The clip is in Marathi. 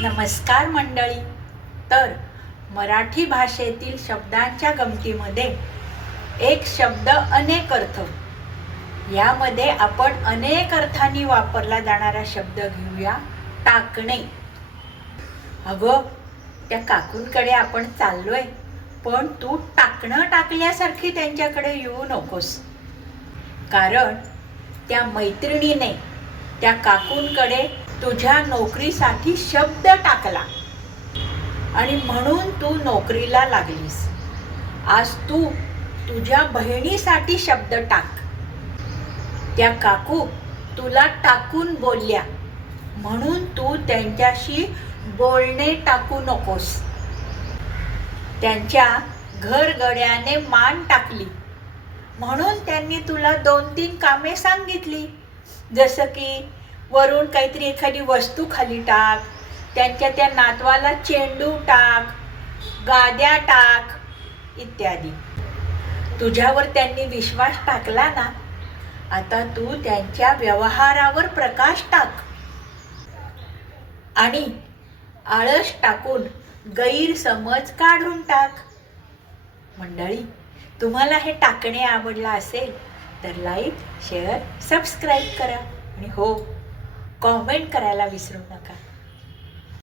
नमस्कार मंडळी. तर मराठी भाषेतील शब्दांच्या गमतीमध्ये एक शब्द अनेक अर्थ. यामध्ये आपण अनेक अर्थांनी वापरला जाणारा शब्द घेऊया टाकणे. अगं त्या काकूंकडे आपण चाललोय पण तू टाकणं टाकल्यासारखी त्यांच्याकडे येऊ नकोस. कारण त्या मैत्रिणीने त्या काकूंकडे तुझ्या नोकरीसाठी शब्द टाकला. आणि म्हणून तू नोकरीला लागलीस. आज तू तुझ्या बहिणीसाठी शब्द टाक. त्या काकू तुला टाकून बोलल्या. म्हणून तू त्यांच्याशी बोलणे टाकू नकोस. त्यांच्या घरगड्याने मान टाकली. म्हणून त्यांनी तुला दोन तीन कामे सांगितली. जसं की वरून काहीतरी एखादी वस्तू खाली टाक त्यांच्या त्या नातवाला चेंडू टाक गाद्या टाक इत्यादी. तुझ्यावर त्यांनी विश्वास टाकला ना आता तू त्यांच्या व्यवहारावर प्रकाश टाक. आणि आळस टाकून गैरसमज काढून टाक. मंडळी तुम्हाला हे टाकणे आवडलं असेल तर लाईक शेअर सबस्क्राईब करा. आणि हो कॉमेंट करायला विसरू नका.